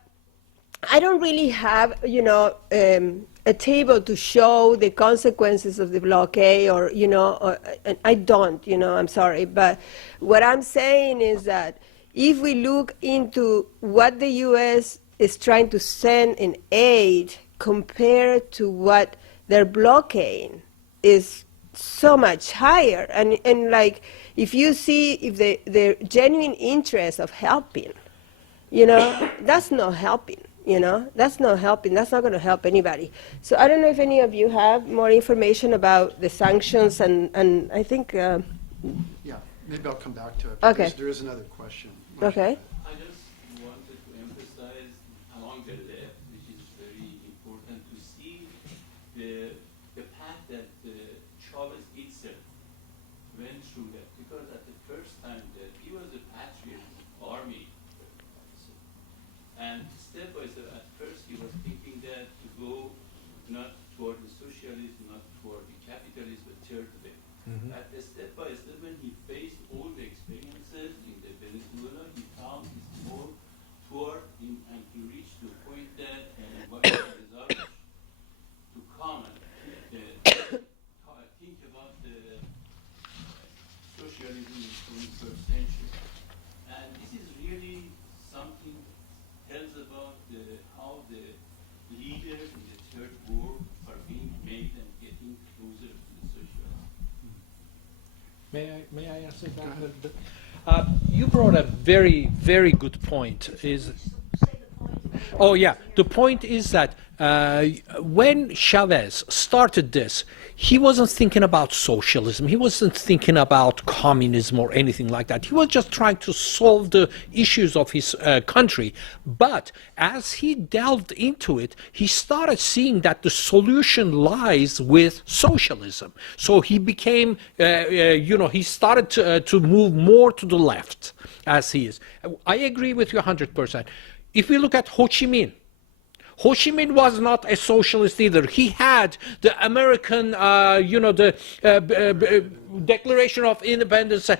I don't really have, you know, a table to show the consequences of the blockade, or, you know, I don't, you know, I'm sorry. But what I'm saying is that if we look into what the U.S. is trying to send in aid compared to what they're blockading, is so much higher. And like, if you see if the genuine interest of helping, you know, that's not helping. You know, that's not helping. That's not going to help anybody. So I don't know if any of you have more information about the sanctions, and I think. Yeah, maybe I'll come back to it. Okay. There is another question. Okay. I just wanted to emphasize along the left, which is very important to see the path that Chavez itself went through that, because at the first time that he was a patriot army, and step by step, at first he was thinking that to go not toward the socialism, not toward the capitalism, but third way. At the step by step, when he faced all the experiences in the Venezuela, he found his more toward him, and he reached to a point that what he deserved to come and think about the socialism in the 21st century. And this is really something tells about how the leaders in the third world are being made and getting closer to the socialism. May I answer that a little bit? You brought a very, very good point. Oh yeah, the point is that when Chavez started this, he wasn't thinking about socialism. He wasn't thinking about communism or anything like that. He was just trying to solve the issues of his country. But as he delved into it, he started seeing that the solution lies with socialism. So he became, he started to move more to the left, as he is. I agree with you 100%. If we look at Ho Chi Minh, Ho Chi Minh was not a socialist either. He had the American, Declaration of Independence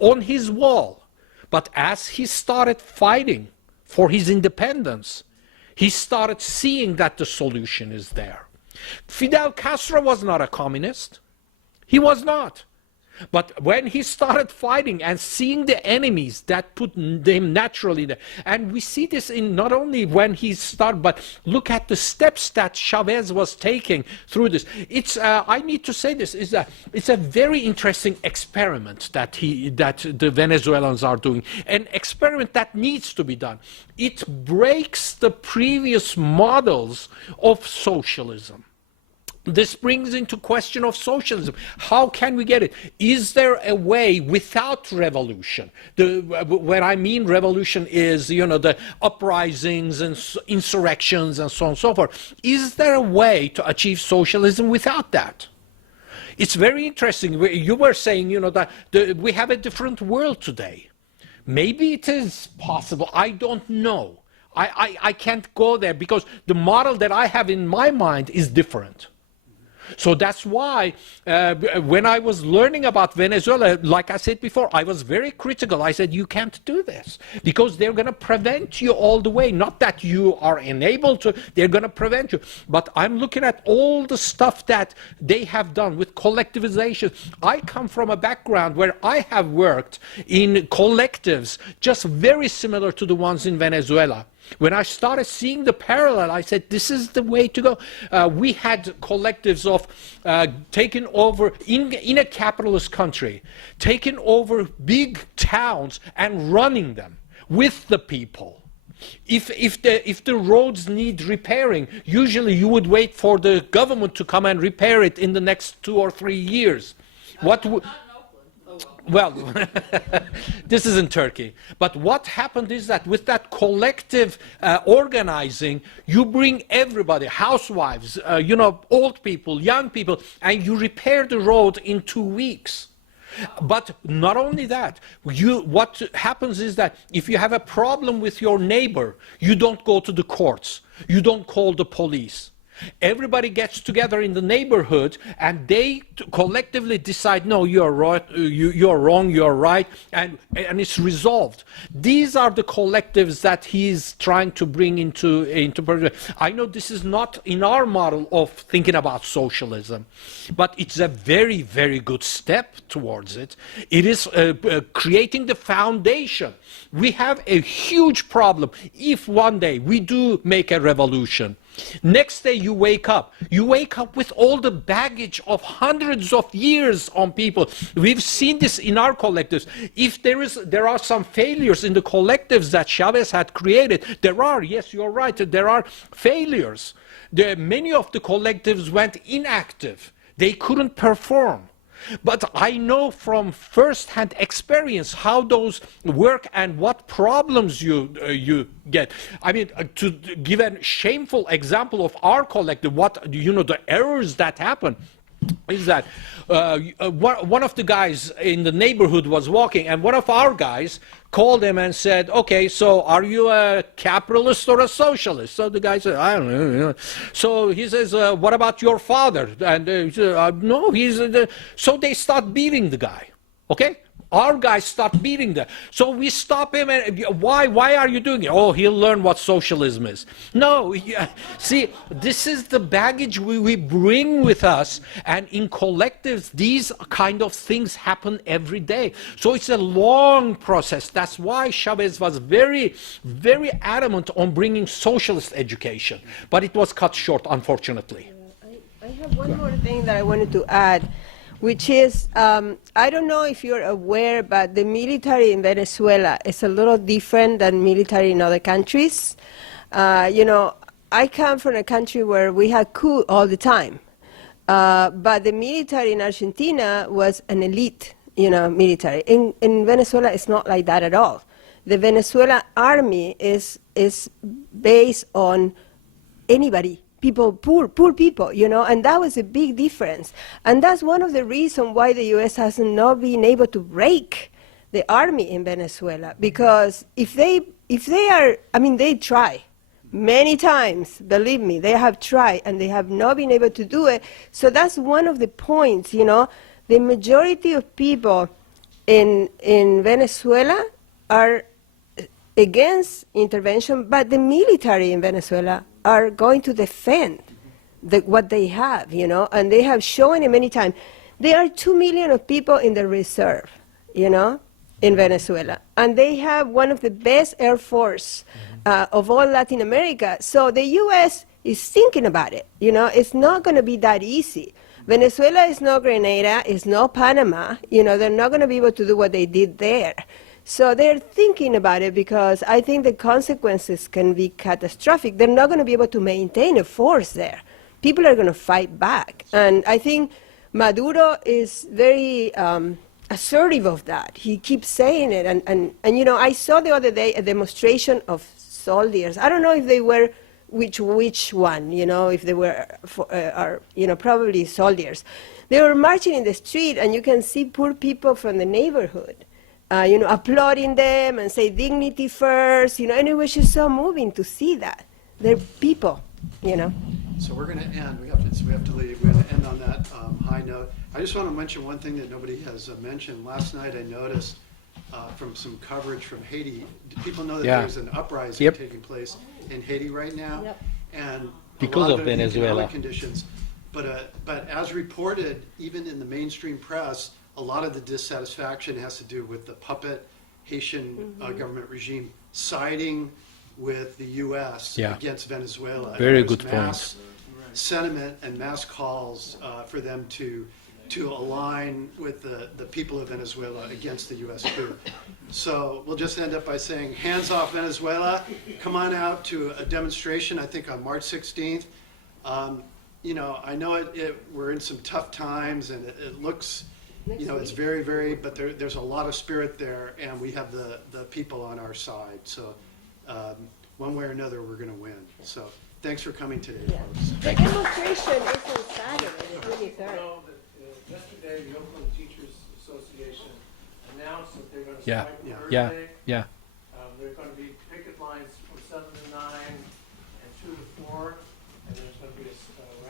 on his wall. But as he started fighting for his independence, he started seeing that the solution is there. Fidel Castro was not a communist. He was not. But when he started fighting and seeing the enemies, that put them naturally there. And we see this in not only when he started, but look at the steps that Chavez was taking through this. It's I need to say this, is that it's a very interesting experiment that the Venezuelans are doing. An experiment that needs to be done. It breaks the previous models of socialism. This brings into question of socialism. How can we get it? Is there a way without revolution? When I mean revolution is, the uprisings and insurrections and so on and so forth. Is there a way to achieve socialism without that? It's very interesting. You were saying, that we have a different world today. Maybe it is possible. I don't know. I can't go there because the model that I have in my mind is different. So that's why when I was learning about Venezuela, like I said before, I was very critical. I said, you can't do this because they're going to prevent you all the way. Not that you are enabled to, they're going to prevent you. But I'm looking at all the stuff that they have done with collectivization. I come from a background where I have worked in collectives just very similar to the ones in Venezuela. When I started seeing the parallel, I said, this is the way to go. We had collectives of taking over, in a capitalist country, taking over big towns and running them with the people. If the roads need repairing, usually you would wait for the government to come and repair it in the next 2 or 3 years. Well, this is in Turkey. But what happened is that with that collective organizing, you bring everybody, housewives, old people, young people, and you repair the road in 2 weeks. But not only that, what happens is that if you have a problem with your neighbor, you don't go to the courts, you don't call the police. Everybody gets together in the neighborhood and they collectively decide, no, you're right, you're wrong, you're right, and it's resolved. These are the collectives that he's trying to bring into. I know this is not in our model of thinking about socialism, but it's a very, very good step towards it. It is creating the foundation. We have a huge problem if one day we do make a revolution. Next day you wake up with all the baggage of hundreds of years on people. We've seen this in our collectives. If there are some failures in the collectives that Chavez had created, there are, yes, you're right, there are failures. Many of the collectives went inactive. They couldn't perform. But I know from first-hand experience how those work and what problems you get. I mean, to give a shameful example of our collective, the errors that happen is that one of the guys in the neighborhood was walking, and one of our guys called him and said, okay, so are you a capitalist or a socialist? So the guy said, I don't know. So he says, what about your father? And he said, no, so they start beating the guy, okay? Our guys start beating them. So we stop him and why are you doing it? Oh, he'll learn what socialism is. No, see, this is the baggage we bring with us, and in collectives these kind of things happen every day. So it's a long process. That's why Chavez was very, very adamant on bringing socialist education, but it was cut short, unfortunately. I have one more thing that I wanted to add, which is, I don't know if you're aware, but the military in Venezuela is a little different than military in other countries. I come from a country where we had coup all the time, but the military in Argentina was an elite, military. In Venezuela, it's not like that at all. The Venezuela army is based on anybody. People, poor people, and that was a big difference. And that's one of the reasons why the U.S. has not been able to break the army in Venezuela. Because if they are, they try many times, believe me, they have tried, and they have not been able to do it. So that's one of the points, the majority of people in Venezuela are against intervention, but the military in Venezuela are going to defend what they have, and they have shown it many times. There are 2 million of people in the reserve, in Venezuela, and they have one of the best air force of all Latin America. So the U.S. is thinking about it. It's not going to be that easy. Venezuela is not Grenada, it's not Panama. They're not going to be able to do what they did there. So they're thinking about it because I think the consequences can be catastrophic. They're not going to be able to maintain a force there. People are going to fight back. And I think Maduro is very assertive of that. He keeps saying it. And I saw the other day a demonstration of soldiers. I don't know if they were which one, if they were, probably soldiers. They were marching in the street, and you can see poor people from the neighborhood. Applauding them and say dignity first, and it was just so moving to see that. They're people, So we're going to end. We have to leave. We're going to end on that high note. I just want to mention one thing that nobody has mentioned. Last night I noticed from some coverage from Haiti, people know that there's an uprising taking place in Haiti right now, and because of it Venezuela economic conditions. But as reported, even in the mainstream press, a lot of the dissatisfaction has to do with the puppet Haitian government regime siding with the U.S. against Venezuela. Very good mass sentiment and mass calls for them to align with the people of Venezuela against the U.S. coup. So we'll just end up by saying, hands off Venezuela. Come on out to a demonstration, I think on March 16th. I know we're in some tough times, and it looks... it's very, very, but there's a lot of spirit there, and we have the people on our side. So one way or another, we're going to win. So thanks for coming today, folks. The demonstration is on Saturday, the 23rd. Yesterday, the Oakland Teachers Association announced that they're going to strike on Thursday. Yeah. There are going to be picket lines from 7 to 9 and 2 to 4, and there's going to be a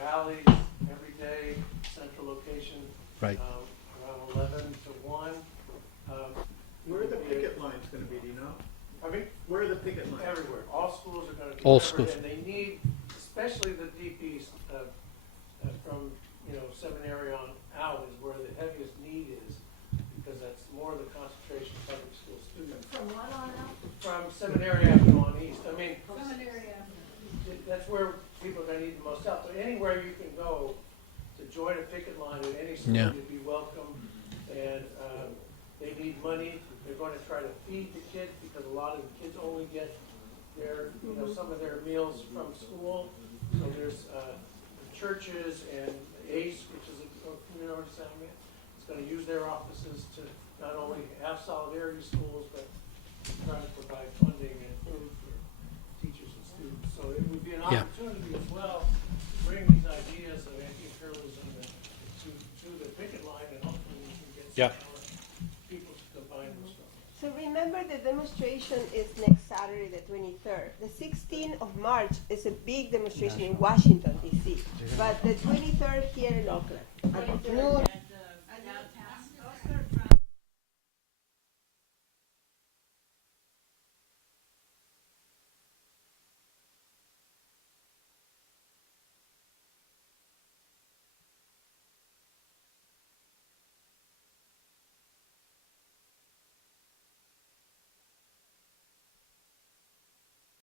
rallies every day, central location. Right. Around 11 to 1. Where are the picket lines gonna be, do you know? I mean, Where are the picket lines? everywhere. All schools are going to be All covered, schools. and they need, especially the DPs from seminary on out is where the heaviest need is, because that's more of the concentration of public school students. From what on out? From Seminary Avenue on east. I mean, Seminary Avenue. that's where people are going to need the most help. So anywhere you can go to join a picket line at any school, Yeah. you'd be welcome. And they need money. They're going to try to feed the kids because a lot of the kids only get their, some of their meals from school. So there's churches and ACE, which is a community settlement. It's going to use their offices to not only have solidarity schools, but try to provide funding and food for teachers and students. So it would be an Yeah. opportunity as well to bring these ideas of anti-imperialism to the picket line, and hopefully we can get Yeah. some more people to combine those stuff. So remember, the demonstration is next Saturday, the 23rd. The 16th of March is a big demonstration in Washington, D.C., but the 23rd here in Oakland at noon.